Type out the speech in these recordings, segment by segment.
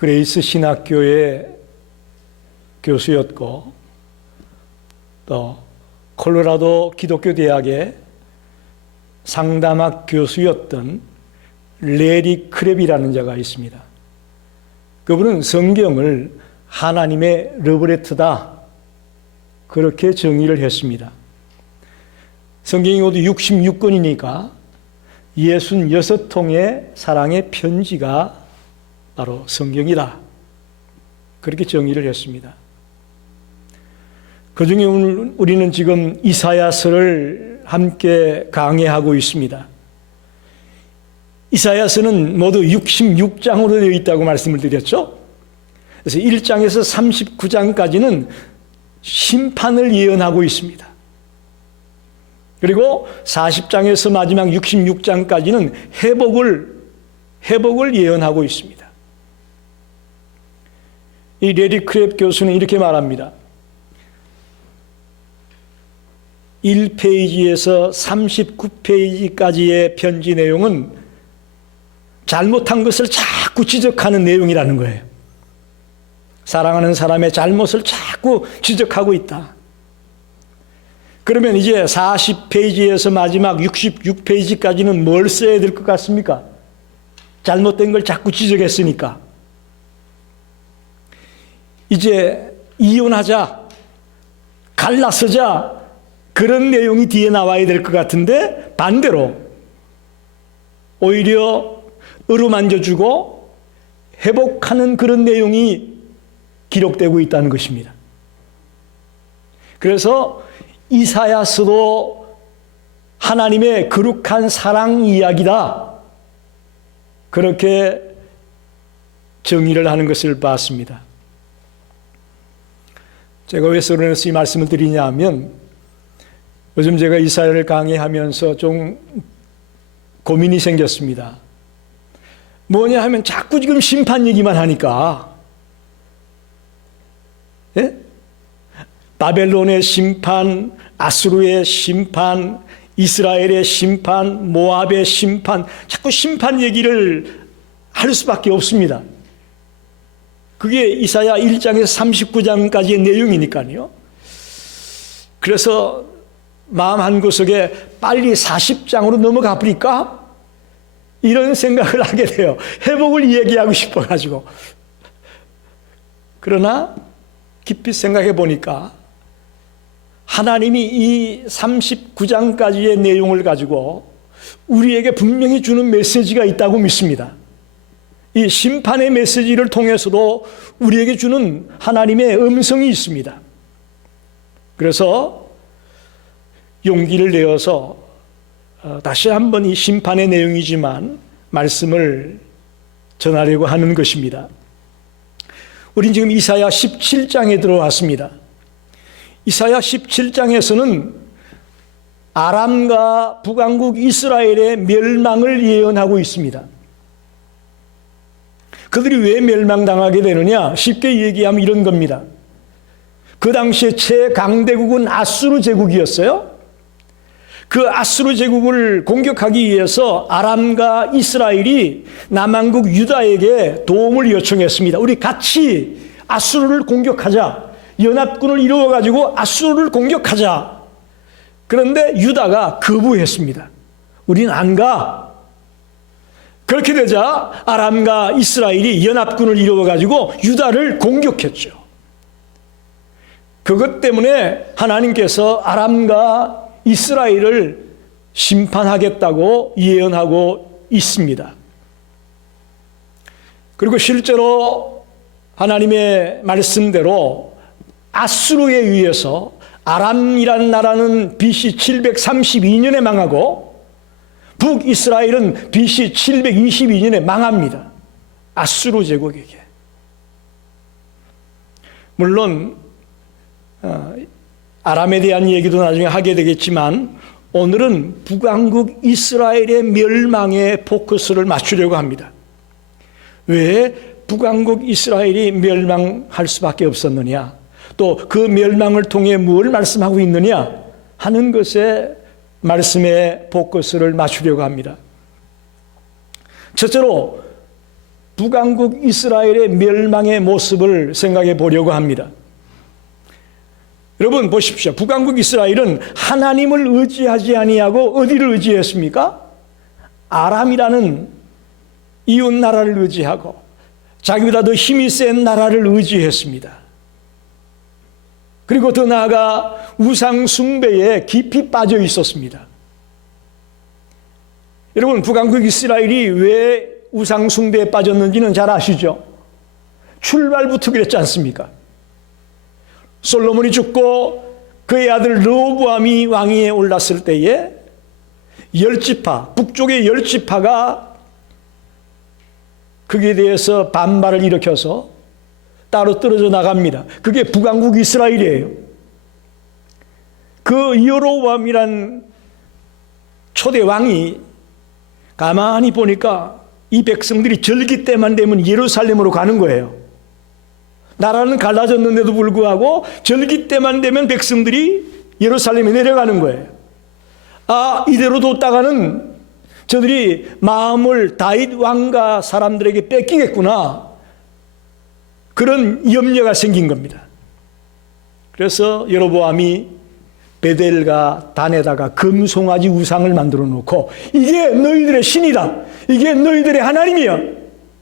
그레이스 신학교의 교수였고 또 콜로라도 기독교 대학의 상담학 교수였던 레리 크랩이라는 자가 있습니다. 그분은 성경을 하나님의 러브레터다 그렇게 정의를 했습니다. 성경이 모두 66권이니까 66통의 사랑의 편지가 바로 성경이다 그렇게 정의를 했습니다. 그 중에 우리는 지금 이사야서를 함께 강해하고 있습니다. 이사야서는 모두 66장으로 되어 있다고 말씀을 드렸죠. 그래서 1장에서 39장까지는 심판을 예언하고 있습니다. 그리고 40장에서 마지막 66장까지는 회복을 예언하고 있습니다. 이 레리 크랩 교수는 이렇게 말합니다. 1페이지에서 39페이지까지의 편지 내용은 잘못한 것을 자꾸 지적하는 내용이라는 거예요. 사랑하는 사람의 잘못을 자꾸 지적하고 있다. 그러면 이제 40페이지에서 마지막 66페이지까지는 뭘 써야 될 것 같습니까? 잘못된 걸 자꾸 지적했으니까. 이제 이혼하자, 갈라서자 그런 내용이 뒤에 나와야 될 것 같은데 반대로 오히려 어루만져주고 회복하는 그런 내용이 기록되고 있다는 것입니다. 그래서 이사야서도 하나님의 거룩한 사랑 이야기다 그렇게 정의를 하는 것을 봤습니다. 제가 왜 서론에서 이 말씀을 드리냐 하면 요즘 제가 이사야를 강의하면서 좀 고민이 생겼습니다. 뭐냐 하면 자꾸 지금 심판 얘기만 하니까 예? 바벨론의 심판, 아수르의 심판, 이스라엘의 심판, 모압의 심판, 자꾸 심판 얘기를 할 수밖에 없습니다. 그게 이사야 1장에서 39장까지의 내용이니까요. 그래서 마음 한구석에 빨리 40장으로 넘어가 버릴까? 이런 생각을 하게 돼요. 회복을 얘기하고 싶어가지고. 그러나 깊이 생각해 보니까 하나님이 이 39장까지의 내용을 가지고 우리에게 분명히 주는 메시지가 있다고 믿습니다. 이 심판의 메시지를 통해서도 우리에게 주는 하나님의 음성이 있습니다. 그래서 용기를 내어서 다시 한번 이 심판의 내용이지만 말씀을 전하려고 하는 것입니다. 우린 지금 이사야 17장에 들어왔습니다. 이사야 17장에서는 아람과 북왕국 이스라엘의 멸망을 예언하고 있습니다. 그들이 왜 멸망당하게 되느냐? 쉽게 얘기하면 이런 겁니다. 그 당시에 최강대국은 아수르 제국이었어요. 그 아수르 제국을 공격하기 위해서 아람과 이스라엘이 남왕국 유다에게 도움을 요청했습니다. 우리 같이 아수르를 공격하자. 연합군을 이루어가지고 아수르를 공격하자. 그런데 유다가 거부했습니다. 우리는 안 가. 그렇게 되자 아람과 이스라엘이 연합군을 이루어가지고 유다를 공격했죠. 그것 때문에 하나님께서 아람과 이스라엘을 심판하겠다고 예언하고 있습니다. 그리고 실제로 하나님의 말씀대로 아수르에 의해서 아람이라는 나라는 BC 732년에 망하고 북이스라엘은 BC 722년에 망합니다. 아수르 제국에게. 물론 아람에 대한 얘기도 나중에 하게 되겠지만 오늘은 북왕국 이스라엘의 멸망에 포커스를 맞추려고 합니다. 왜 북왕국 이스라엘이 멸망할 수밖에 없었느냐, 또 그 멸망을 통해 무엇을 말씀하고 있느냐 하는 것에 말씀의 포커스를 맞추려고 합니다. 첫째로 북왕국 이스라엘의 멸망의 모습을 생각해 보려고 합니다. 여러분 보십시오. 북왕국 이스라엘은 하나님을 의지하지 아니하고 어디를 의지했습니까? 아람이라는 이웃 나라를 의지하고 자기보다 더 힘이 센 나라를 의지했습니다. 그리고 더 나아가 우상 숭배에 깊이 빠져 있었습니다. 여러분 북왕국 이스라엘이 왜 우상 숭배에 빠졌는지는 잘 아시죠? 출발부터 그랬지 않습니까? 솔로몬이 죽고 그의 아들 르호보암이 왕위에 올랐을 때에 열지파, 북쪽의 열지파가 그에 대해서 반발을 일으켜서 따로 떨어져 나갑니다. 그게 북왕국 이스라엘이에요. 그 여로보암이란 초대 왕이 가만히 보니까 이 백성들이 절기 때만 되면 예루살렘으로 가는 거예요. 나라는 갈라졌는데도 불구하고 절기 때만 되면 백성들이 예루살렘에 내려가는 거예요. 아, 이대로 뒀다가는 저들이 마음을 다윗 왕가 사람들에게 뺏기겠구나. 그런 염려가 생긴 겁니다. 그래서 여로보암이 베델과 단에다가 금송아지 우상을 만들어 놓고 이게 너희들의 신이다. 이게 너희들의 하나님이야.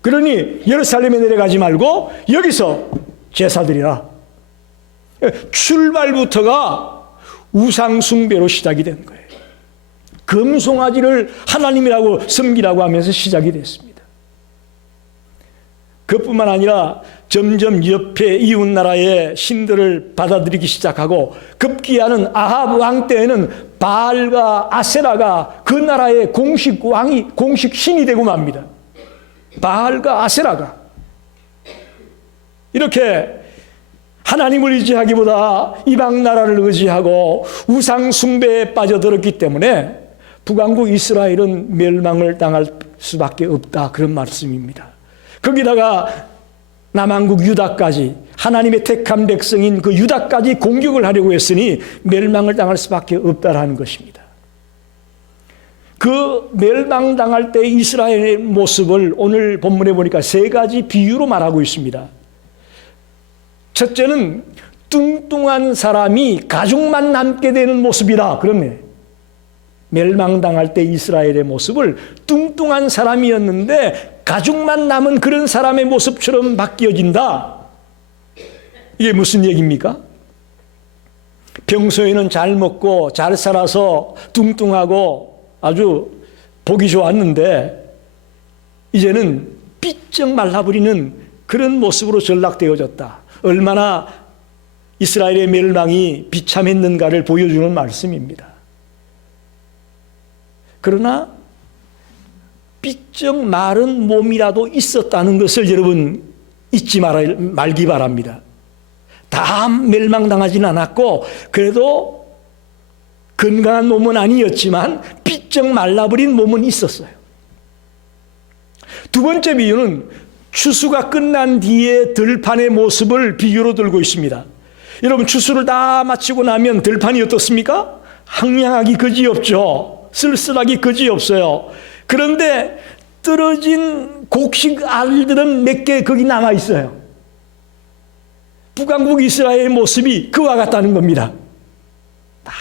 그러니 예루살렘에 내려가지 말고 여기서 제사드리라. 출발부터가 우상 숭배로 시작이 된 거예요. 금송아지를 하나님이라고 섬기라고 하면서 시작이 됐습니다. 그뿐만 아니라 점점 옆에 이웃 나라의 신들을 받아들이기 시작하고 급기야는 아합 왕 때에는 바알과 아세라가 그 나라의 공식 왕이 공식 신이 되고 맙니다. 바알과 아세라가 이렇게 하나님을 의지하기보다 이방 나라를 의지하고 우상 숭배에 빠져들었기 때문에 북왕국 이스라엘은 멸망을 당할 수밖에 없다. 그런 말씀입니다. 거기다가 남왕국 유다까지 하나님의 택한 백성인 그 유다까지 공격을 하려고 했으니 멸망을 당할 수밖에 없다라는 것입니다. 그 멸망당할 때 이스라엘의 모습을 오늘 본문에 보니까 세 가지 비유로 말하고 있습니다. 첫째는 뚱뚱한 사람이 가죽만 남게 되는 모습이다. 그러네. 멸망당할 때 이스라엘의 모습을 뚱뚱한 사람이었는데 가죽만 남은 그런 사람의 모습처럼 바뀌어진다. 이게 무슨 얘기입니까? 평소에는 잘 먹고 잘 살아서 뚱뚱하고 아주 보기 좋았는데 이제는 삐쩍 말라버리는 그런 모습으로 전락되어졌다. 얼마나 이스라엘의 멸망이 비참했는가를 보여주는 말씀입니다. 그러나 삐쩍 마른 몸이라도 있었다는 것을 여러분 잊지 말기 바랍니다. 다 멸망당하지는 않았고 그래도 건강한 몸은 아니었지만 삐쩍 말라버린 몸은 있었어요. 두 번째 비유는 추수가 끝난 뒤에 들판의 모습을 비유로 들고 있습니다. 여러분 추수를 다 마치고 나면 들판이 어떻습니까? 황량하기 그지없죠. 쓸쓸하기 그지없어요. 그런데 떨어진 곡식 알들은 몇 개 거기 남아 있어요. 북왕국 이스라엘의 모습이 그와 같다는 겁니다. 다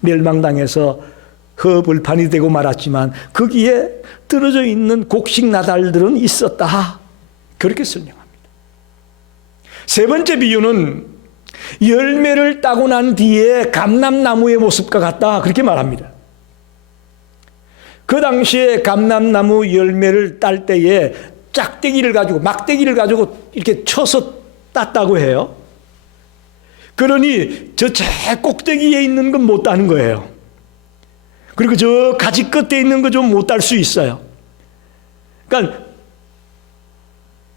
멸망당해서 허벌판이 되고 말았지만 거기에 떨어져 있는 곡식 나달들은 있었다. 그렇게 설명합니다. 세 번째 비유는 열매를 따고 난 뒤에 감람나무의 모습과 같다. 그렇게 말합니다. 그 당시에 감람나무 열매를 딸 때에 짝대기를 가지고 막대기를 가지고 이렇게 쳐서 땄다고 해요. 그러니 저 꼭대기에 있는 건 못 따는 거예요. 그리고 저 가지 끝에 있는 거 좀 못 딸 수 있어요. 그러니까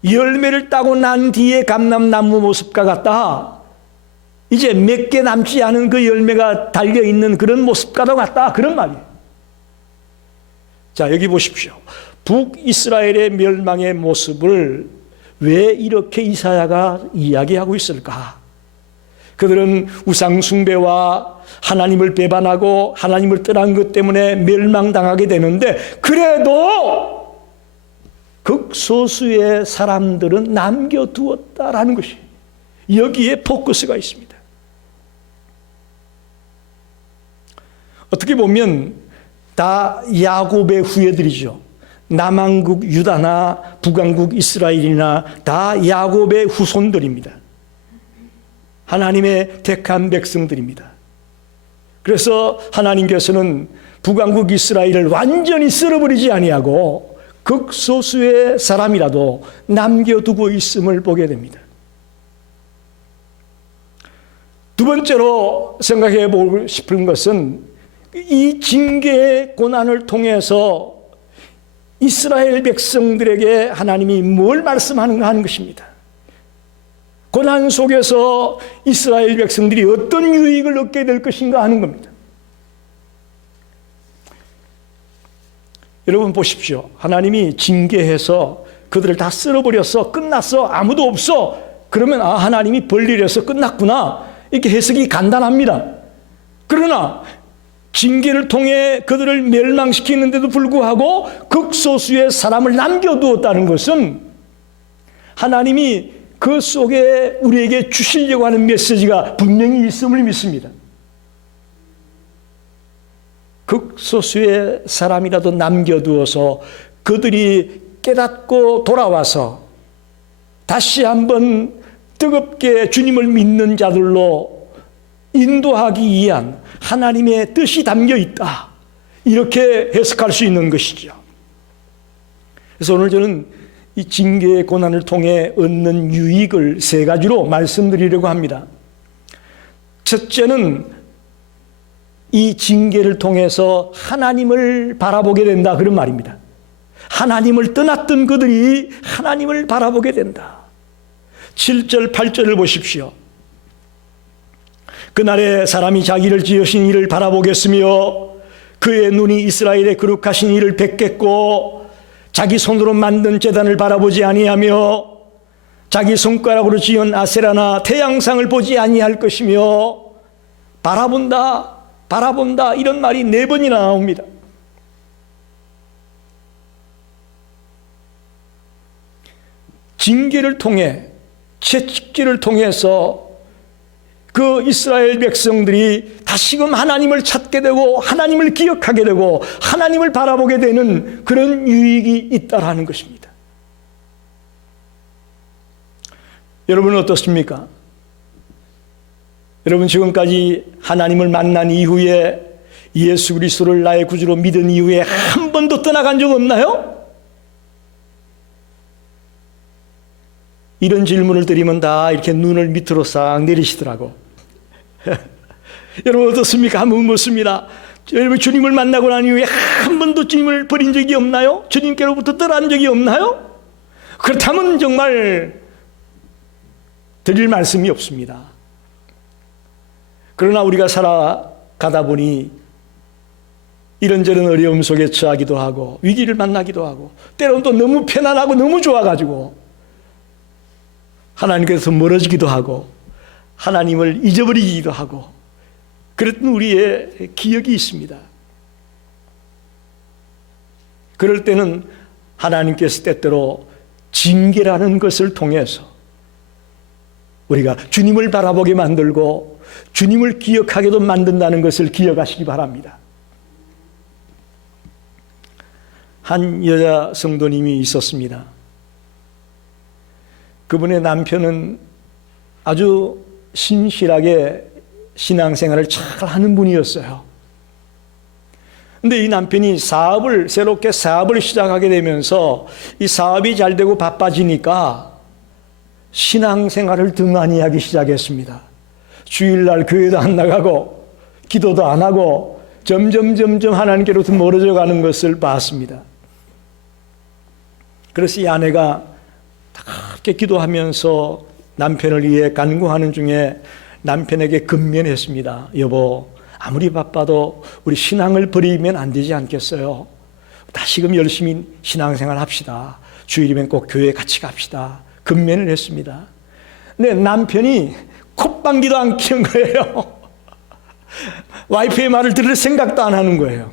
열매를 따고 난 뒤에 감람나무 모습과 같다. 이제 몇 개 남지 않은 그 열매가 달려있는 그런 모습과도 같다. 그런 말이에요. 자, 여기 보십시오. 북이스라엘의 멸망의 모습을 왜 이렇게 이사야가 이야기하고 있을까? 그들은 우상 숭배와 하나님을 배반하고 하나님을 떠난 것 때문에 멸망당하게 되는데 그래도 극소수의 사람들은 남겨두었다라는 것이 여기에 포커스가 있습니다. 어떻게 보면 다 야곱의 후예들이죠. 남왕국 유다나 북왕국 이스라엘이나 다 야곱의 후손들입니다. 하나님의 택한 백성들입니다. 그래서 하나님께서는 북왕국 이스라엘을 완전히 쓸어버리지 아니하고 극소수의 사람이라도 남겨두고 있음을 보게 됩니다. 두 번째로 생각해 보고 싶은 것은 이 징계의 고난을 통해서 이스라엘 백성들에게 하나님이 뭘 말씀하는가 하는 것입니다. 고난 속에서 이스라엘 백성들이 어떤 유익을 얻게 될 것인가 하는 겁니다. 여러분 보십시오. 하나님이 징계해서 그들을 다 쓸어버렸어. 끝났어. 아무도 없어. 그러면 하나님이 벌리려서 끝났구나. 이렇게 해석이 간단합니다. 그러나 징계를 통해 그들을 멸망시키는데도 불구하고 극소수의 사람을 남겨두었다는 것은 하나님이 그 속에 우리에게 주시려고 하는 메시지가 분명히 있음을 믿습니다. 극소수의 사람이라도 남겨두어서 그들이 깨닫고 돌아와서 다시 한번 뜨겁게 주님을 믿는 자들로 인도하기 위한 하나님의 뜻이 담겨 있다. 이렇게 해석할 수 있는 것이죠. 그래서 오늘 저는 이 징계의 고난을 통해 얻는 유익을 세 가지로 말씀드리려고 합니다. 첫째는 이 징계를 통해서 하나님을 바라보게 된다. 그런 말입니다. 하나님을 떠났던 그들이 하나님을 바라보게 된다. 7절, 8절을 보십시오. 그날에 사람이 자기를 지으신 이를 바라보겠으며 그의 눈이 이스라엘의 거룩하신 이를 뵙겠고 자기 손으로 만든 제단을 바라보지 아니하며 자기 손가락으로 지은 아세라나 태양상을 보지 아니할 것이며 바라본다, 바라본다 이런 말이 4번이나 나옵니다. 징계를 통해 채찍질을 통해서 그 이스라엘 백성들이 다시금 하나님을 찾게 되고 하나님을 기억하게 되고 하나님을 바라보게 되는 그런 유익이 있다라는 것입니다. 여러분은 어떻습니까? 여러분 지금까지 하나님을 만난 이후에 예수 그리스도를 나의 구주로 믿은 이후에 한 번도 떠나간 적 없나요? 이런 질문을 드리면 다 이렇게 눈을 밑으로 싹 내리시더라고. 여러분 어떻습니까? 한번 묻습니다. 여러분 주님을 만나고 난 이후에 한 번도 주님을 버린 적이 없나요? 주님께로부터 떠난 적이 없나요? 그렇다면 정말 드릴 말씀이 없습니다. 그러나 우리가 살아가다 보니 이런저런 어려움 속에 처하기도 하고 위기를 만나기도 하고 때로는 또 너무 편안하고 너무 좋아가지고 하나님께서 멀어지기도 하고 하나님을 잊어버리기도 하고 그랬던 우리의 기억이 있습니다. 그럴 때는 하나님께서 때때로 징계라는 것을 통해서 우리가 주님을 바라보게 만들고 주님을 기억하게도 만든다는 것을 기억하시기 바랍니다. 한 여자 성도님이 있었습니다. 그분의 남편은 아주 신실하게 신앙생활을 잘 하는 분이었어요. 그런데 이 남편이 새롭게 사업을 시작하게 되면서 이 사업이 잘 되고 바빠지니까 신앙생활을 등한히 하기 시작했습니다. 주일날 교회도 안 나가고 기도도 안 하고 점점 하나님께로부터 멀어져 가는 것을 봤습니다. 그래서 이 아내가 함께 기도하면서 남편을 위해 간구하는 중에 남편에게 근면했습니다. 여보, 아무리 바빠도 우리 신앙을 버리면 안 되지 않겠어요? 다시금 열심히 신앙생활 합시다. 주일이면 꼭 교회 같이 갑시다. 근면을 했습니다. 근데 남편이 콧방귀도 안 뀌는 거예요. 와이프의 말을 들을 생각도 안 하는 거예요.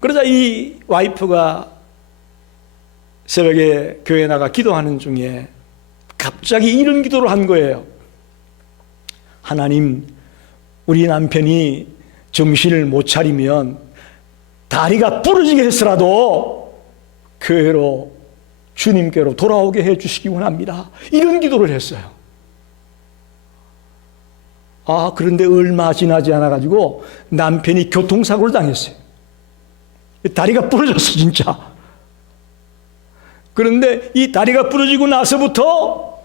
그러자 이 와이프가 새벽에 교회 나가 기도하는 중에 갑자기 이런 기도를 한 거예요. 하나님, 우리 남편이 정신을 못 차리면 다리가 부러지게 했으라도 교회로, 주님께로 돌아오게 해주시기 원합니다. 이런 기도를 했어요. 그런데 얼마 지나지 않아가지고 남편이 교통사고를 당했어요. 다리가 부러졌어, 진짜. 그런데 이 다리가 부러지고 나서부터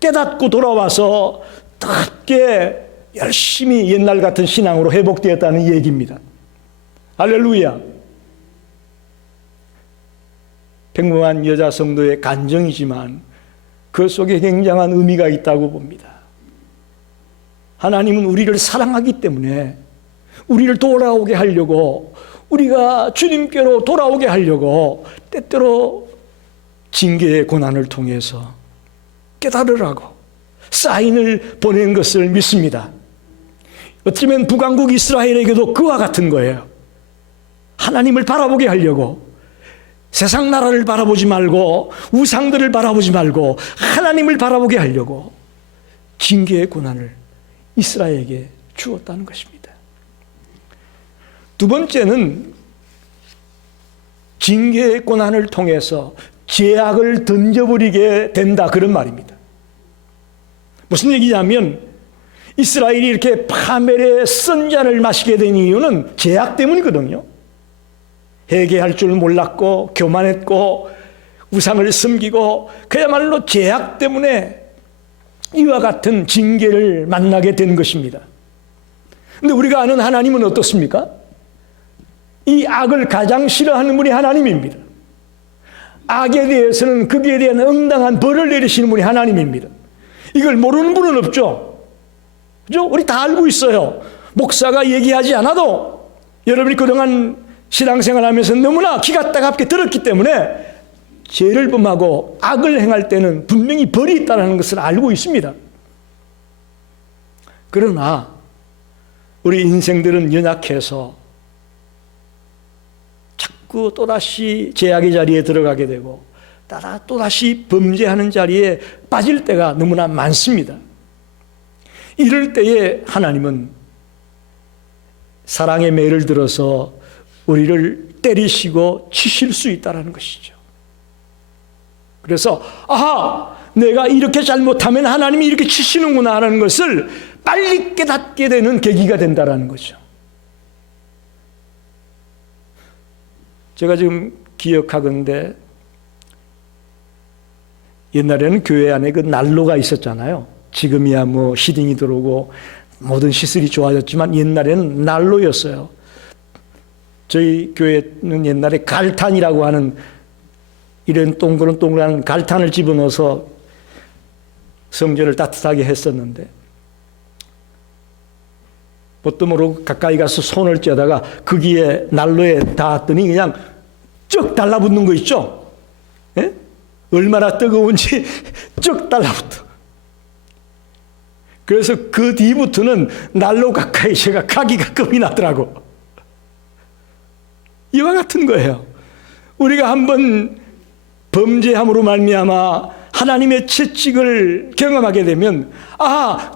깨닫고 돌아와서 뜨겁게 열심히 옛날 같은 신앙으로 회복되었다는 얘기입니다. 할렐루야. 평범한 여자 성도의 간증이지만 그 속에 굉장한 의미가 있다고 봅니다. 하나님은 우리를 사랑하기 때문에 우리를 돌아오게 하려고, 우리가 주님께로 돌아오게 하려고 때때로 징계의 고난을 통해서 깨달으라고 사인을 보낸 것을 믿습니다. 어쩌면 북왕국 이스라엘에게도 그와 같은 거예요. 하나님을 바라보게 하려고, 세상 나라를 바라보지 말고 우상들을 바라보지 말고 하나님을 바라보게 하려고 징계의 고난을 이스라엘에게 주었다는 것입니다. 두 번째는 징계의 고난을 통해서 죄악을 던져버리게 된다, 그런 말입니다. 무슨 얘기냐면 이스라엘이 이렇게 파멸의 선잔을 마시게 된 이유는 죄악 때문이거든요. 회개할 줄 몰랐고 교만했고 우상을 섬기고 그야말로 죄악 때문에 이와 같은 징계를 만나게 된 것입니다. 그런데 우리가 아는 하나님은 어떻습니까? 이 악을 가장 싫어하는 분이 하나님입니다. 악에 대해서는 거기에 대한 응당한 벌을 내리시는 분이 하나님입니다. 이걸 모르는 분은 없죠. 그죠? 우리 다 알고 있어요. 목사가 얘기하지 않아도 여러분이 그동안 신앙생활하면서 너무나 귀가 따갑게 들었기 때문에 죄를 범하고 악을 행할 때는 분명히 벌이 있다는 것을 알고 있습니다. 그러나 우리 인생들은 연약해서 자꾸 또다시 죄악의 자리에 들어가게 되고 또다시 범죄하는 자리에 빠질 때가 너무나 많습니다. 이럴 때에 하나님은 사랑의 매를 들어서 우리를 때리시고 치실 수 있다는 것이죠. 그래서 내가 이렇게 잘못하면 하나님이 이렇게 치시는구나 하는 것을 빨리 깨닫게 되는 계기가 된다는 거죠. 제가 지금 기억하건대 옛날에는 교회 안에 그 난로가 있었잖아요. 지금이야 뭐 시딩이 들어오고 모든 시설이 좋아졌지만 옛날에는 난로였어요. 저희 교회는 옛날에 갈탄이라고 하는 이런 동그란 갈탄을 집어넣어서 성전을 따뜻하게 했었는데 뭣도 모르고 가까이 가서 손을 쬐다가 거기에 난로에 닿았더니 그냥 쭉 달라붙는 거 있죠? 예? 얼마나 뜨거운지 쭉 달라붙어. 그래서 그 뒤부터는 난로 가까이 제가 가기가 겁이 나더라고. 이와 같은 거예요. 우리가 한번 범죄함으로 말미암아 하나님의 채찍을 경험하게 되면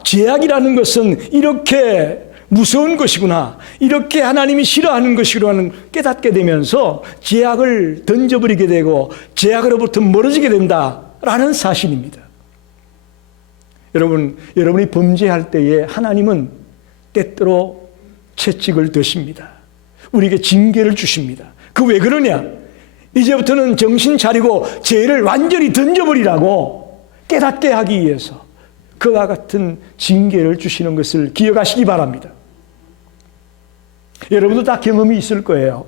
죄악이라는 것은 이렇게 무서운 것이구나, 이렇게 하나님이 싫어하는 것이구나는 깨닫게 되면서 죄악을 던져버리게 되고 죄악으로부터 멀어지게 된다라는 사실입니다. 여러분이 범죄할 때에 하나님은 때때로 채찍을 드십니다. 우리에게 징계를 주십니다. 그 왜 그러냐? 이제부터는 정신 차리고 죄를 완전히 던져버리라고 깨닫게 하기 위해서 그와 같은 징계를 주시는 것을 기억하시기 바랍니다. 여러분도 다 경험이 있을 거예요.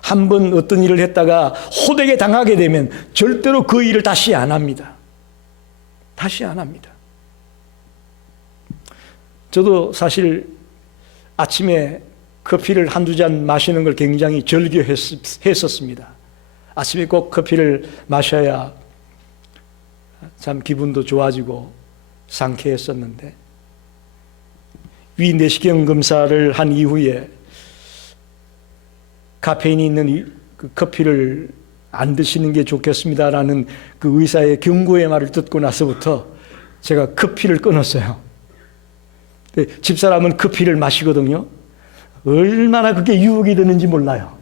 한번 어떤 일을 했다가 호되게 당하게 되면 절대로 그 일을 다시 안 합니다. 다시 안 합니다. 저도 사실 아침에 커피를 한두 잔 마시는 걸 굉장히 즐겨했었습니다. 아침에 꼭 커피를 마셔야 참 기분도 좋아지고 상쾌했었는데 위 내시경 검사를 한 이후에 카페인이 있는 그 커피를 안 드시는 게 좋겠습니다라는 그 의사의 경고의 말을 듣고 나서부터 제가 커피를 끊었어요. 집사람은 커피를 마시거든요. 얼마나 그게 유혹이 되는지 몰라요.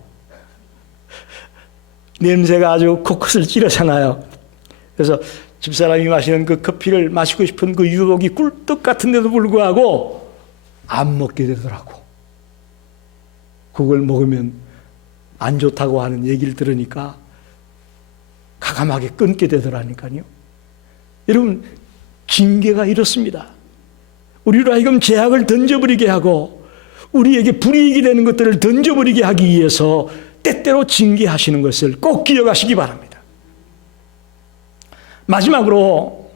냄새가 아주 코끝을 찌르잖아요. 그래서 집사람이 마시는 그 커피를 마시고 싶은 그 유혹이 꿀떡 같은데도 불구하고 안 먹게 되더라고. 그걸 먹으면 안 좋다고 하는 얘기를 들으니까 가감하게 끊게 되더라니까요. 여러분, 징계가 이렇습니다. 우리로 하여금 죄악을 던져버리게 하고 우리에게 불이익이 되는 것들을 던져버리게 하기 위해서 때때로 징계하시는 것을 꼭 기억하시기 바랍니다. 마지막으로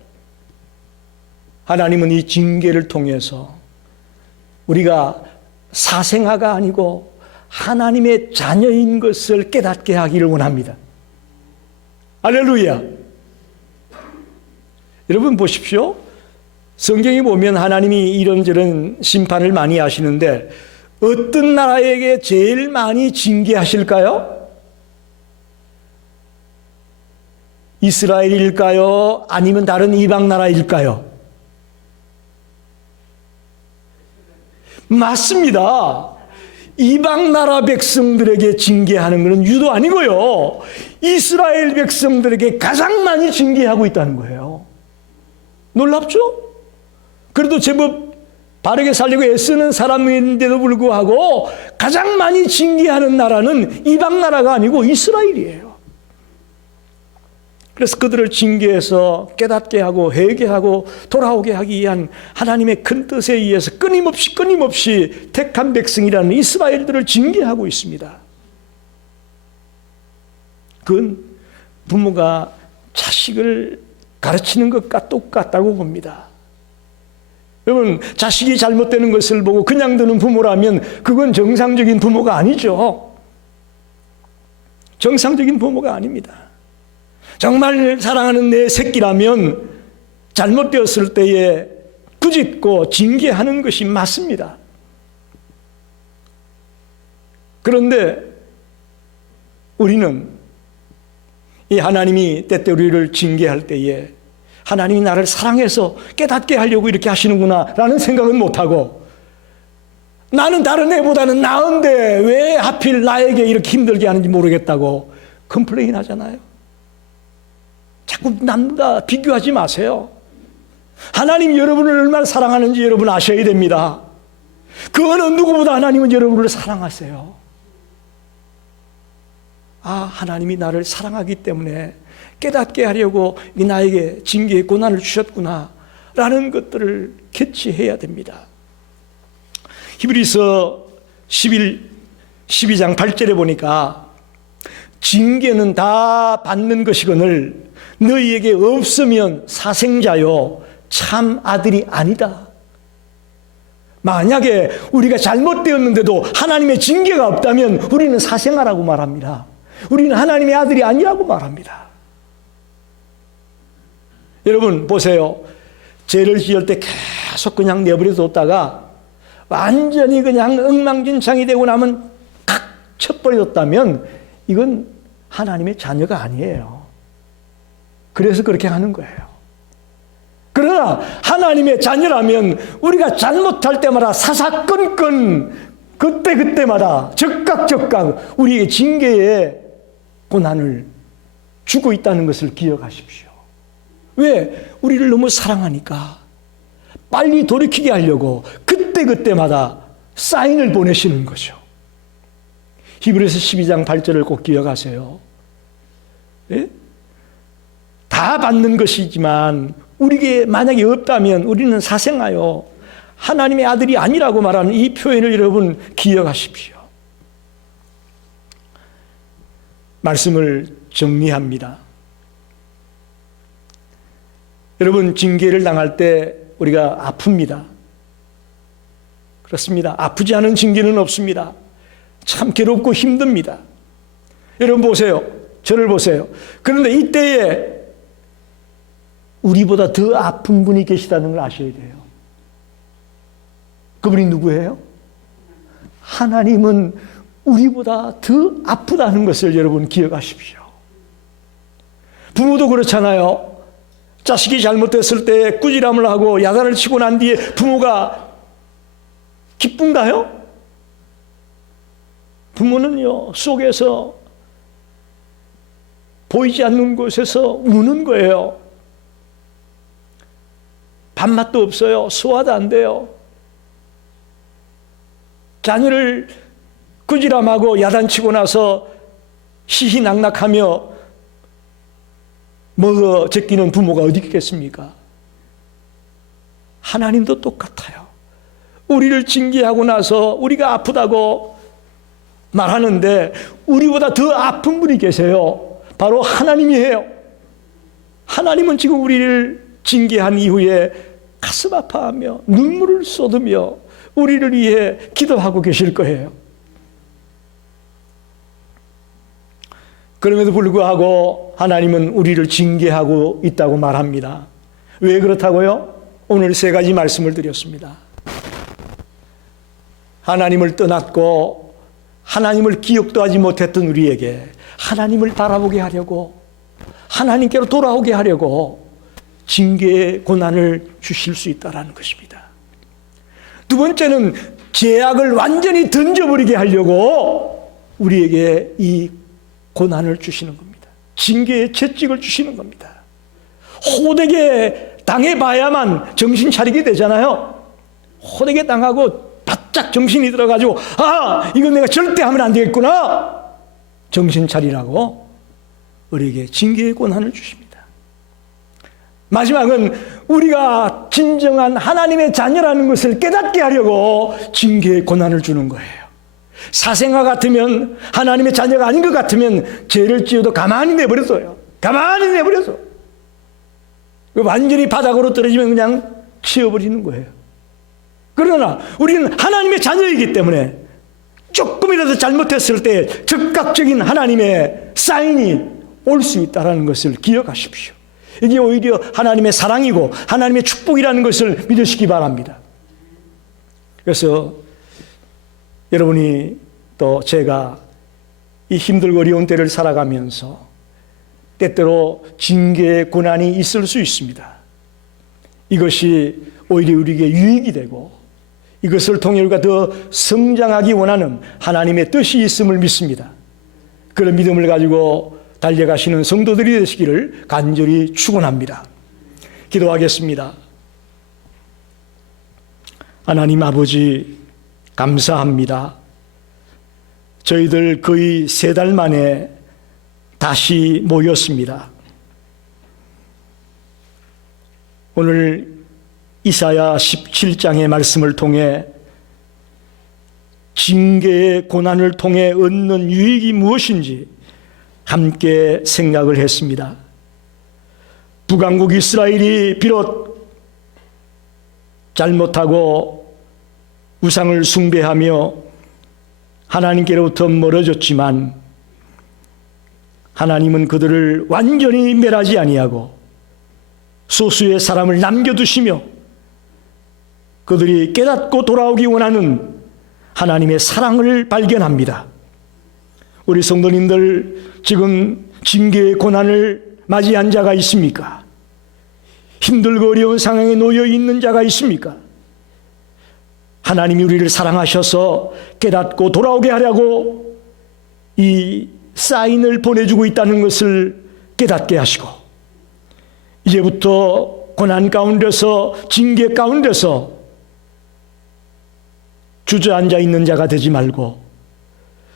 하나님은 이 징계를 통해서 우리가 사생아가 아니고 하나님의 자녀인 것을 깨닫게 하기를 원합니다. 할렐루야. 여러분 보십시오. 성경에 보면 하나님이 이런저런 심판을 많이 하시는데 어떤 나라에게 제일 많이 징계하실까요? 이스라엘일까요? 아니면 다른 이방 나라일까요? 맞습니다. 이방 나라 백성들에게 징계하는 것은 유도 아니고요. 이스라엘 백성들에게 가장 많이 징계하고 있다는 거예요. 놀랍죠? 그래도 제법 바르게 살려고 애쓰는 사람인데도 불구하고 가장 많이 징계하는 나라는 이방 나라가 아니고 이스라엘이에요. 그래서 그들을 징계해서 깨닫게 하고 회개하고 돌아오게 하기 위한 하나님의 큰 뜻에 의해서 끊임없이 택한 백성이라는 이스라엘들을 징계하고 있습니다. 그건 부모가 자식을 가르치는 것과 똑같다고 봅니다. 여러분, 자식이 잘못되는 것을 보고 그냥 두는 부모라면 그건 정상적인 부모가 아니죠. 정상적인 부모가 아닙니다. 정말 사랑하는 내 새끼라면 잘못되었을 때에 꾸짖고 징계하는 것이 맞습니다. 그런데 우리는 이 하나님이 때때로 우리를 징계할 때에 하나님이 나를 사랑해서 깨닫게 하려고 이렇게 하시는구나 라는 생각은 못하고 나는 다른 애보다는 나은데 왜 하필 나에게 이렇게 힘들게 하는지 모르겠다고 컴플레인 하잖아요. 자꾸 남과 비교하지 마세요. 하나님이 여러분을 얼마나 사랑하는지 여러분 아셔야 됩니다. 그 어느 누구보다 하나님은 여러분을 사랑하세요. 아, 하나님이 나를 사랑하기 때문에 깨닫게 하려고 나에게 징계의 고난을 주셨구나 라는 것들을 캐치해야 됩니다. 히브리서 12장 8절에 보니까 징계는 다 받는 것이거늘 너희에게 없으면 사생자요 참 아들이 아니다. 만약에 우리가 잘못되었는데도 하나님의 징계가 없다면 우리는 사생아라고 말합니다. 우리는 하나님의 아들이 아니라고 말합니다. 여러분 보세요. 죄를 지을 때 계속 그냥 내버려 뒀다가 완전히 그냥 엉망진창이 되고 나면 탁 쳐버렸다면 이건 하나님의 자녀가 아니에요. 그래서 그렇게 하는 거예요. 그러나 하나님의 자녀라면 우리가 잘못할 때마다 사사건건 그때마다 즉각 우리에게 징계의 고난을 주고 있다는 것을 기억하십시오. 왜? 우리를 너무 사랑하니까 빨리 돌이키게 하려고 그때마다 사인을 보내시는 거죠. 히브리서 12장 8절을 꼭 기억하세요. 예? 다 받는 것이지만 우리에게 만약에 없다면 우리는 사생하여 하나님의 아들이 아니라고 말하는 이 표현을 여러분 기억하십시오. 말씀을 정리합니다. 여러분, 징계를 당할 때 우리가 아픕니다. 그렇습니다. 아프지 않은 징계는 없습니다. 참 괴롭고 힘듭니다. 여러분 보세요. 저를 보세요. 그런데 이때에 우리보다 더 아픈 분이 계시다는 걸 아셔야 돼요. 그분이 누구예요? 하나님은 우리보다 더 아프다는 것을 여러분 기억하십시오. 부모도 그렇잖아요. 자식이 잘못됐을 때 꾸지람을 하고 야단을 치고 난 뒤에 부모가 기쁜가요? 부모는요, 속에서 보이지 않는 곳에서 우는 거예요. 밥맛도 없어요. 소화도 안 돼요. 자녀를 꾸지람하고 야단치고 나서 희희낙낙하며 먹어 제끼는 부모가 어디 있겠습니까? 하나님도 똑같아요. 우리를 징계하고 나서 우리가 아프다고 말하는데 우리보다 더 아픈 분이 계세요. 바로 하나님이에요. 하나님은 지금 우리를 징계한 이후에 가슴 아파하며 눈물을 쏟으며 우리를 위해 기도하고 계실 거예요. 그럼에도 불구하고 하나님은 우리를 징계하고 있다고 말합니다. 왜 그렇다고요? 오늘 세 가지 말씀을 드렸습니다. 하나님을 떠났고 하나님을 기억도 하지 못했던 우리에게 하나님을 바라보게 하려고, 하나님께로 돌아오게 하려고 징계의 고난을 주실 수 있다는 것입니다. 두 번째는 죄악을 완전히 던져버리게 하려고 우리에게 이 고난을 주시는 겁니다. 징계의 채찍을 주시는 겁니다. 호되게 당해봐야만 정신 차리게 되잖아요. 호되게 당하고 바짝 정신이 들어가지고 이건 내가 절대 하면 안 되겠구나, 정신 차리라고 우리에게 징계의 고난을 주십니다. 마지막은 우리가 진정한 하나님의 자녀라는 것을 깨닫게 하려고 징계의 고난을 주는 거예요. 사생아 같으면, 하나님의 자녀가 아닌 것 같으면 죄를 지어도 가만히 내버려둬요. 가만히 내버려둬. 완전히 바닥으로 떨어지면 그냥 치워버리는 거예요. 그러나 우리는 하나님의 자녀이기 때문에 조금이라도 잘못했을 때 즉각적인 하나님의 사인이 올 수 있다는 것을 기억하십시오. 이게 오히려 하나님의 사랑이고 하나님의 축복이라는 것을 믿으시기 바랍니다. 그래서 여러분이 또 제가 이 힘들고 어려운 때를 살아가면서 때때로 징계의 고난이 있을 수 있습니다. 이것이 오히려 우리에게 유익이 되고 이것을 통해 우리가 더 성장하기 원하는 하나님의 뜻이 있음을 믿습니다. 그런 믿음을 가지고 달려가시는 성도들이 되시기를 간절히 축원합니다. 기도하겠습니다. 하나님 아버지, 감사합니다. 저희들 거의 3달 만에 다시 모였습니다. 오늘 이사야 17장의 말씀을 통해 징계의 고난을 통해 얻는 유익이 무엇인지 함께 생각을 했습니다. 북왕국 이스라엘이 비록 잘못하고 우상을 숭배하며 하나님께로부터 멀어졌지만 하나님은 그들을 완전히 멸하지 아니하고 소수의 사람을 남겨두시며 그들이 깨닫고 돌아오기 원하는 하나님의 사랑을 발견합니다. 우리 성도님들 지금 징계의 고난을 맞이한 자가 있습니까? 힘들고 어려운 상황에 놓여 있는 자가 있습니까? 하나님이 우리를 사랑하셔서 깨닫고 돌아오게 하려고 이 사인을 보내주고 있다는 것을 깨닫게 하시고 이제부터 고난 가운데서, 징계 가운데서 주저앉아 있는 자가 되지 말고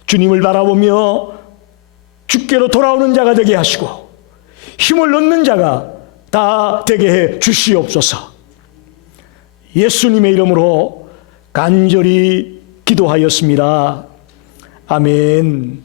주님을 바라보며 주께로 돌아오는 자가 되게 하시고 힘을 얻는 자가 다 되게 해 주시옵소서. 예수님의 이름으로 간절히 기도하였습니다. 아멘.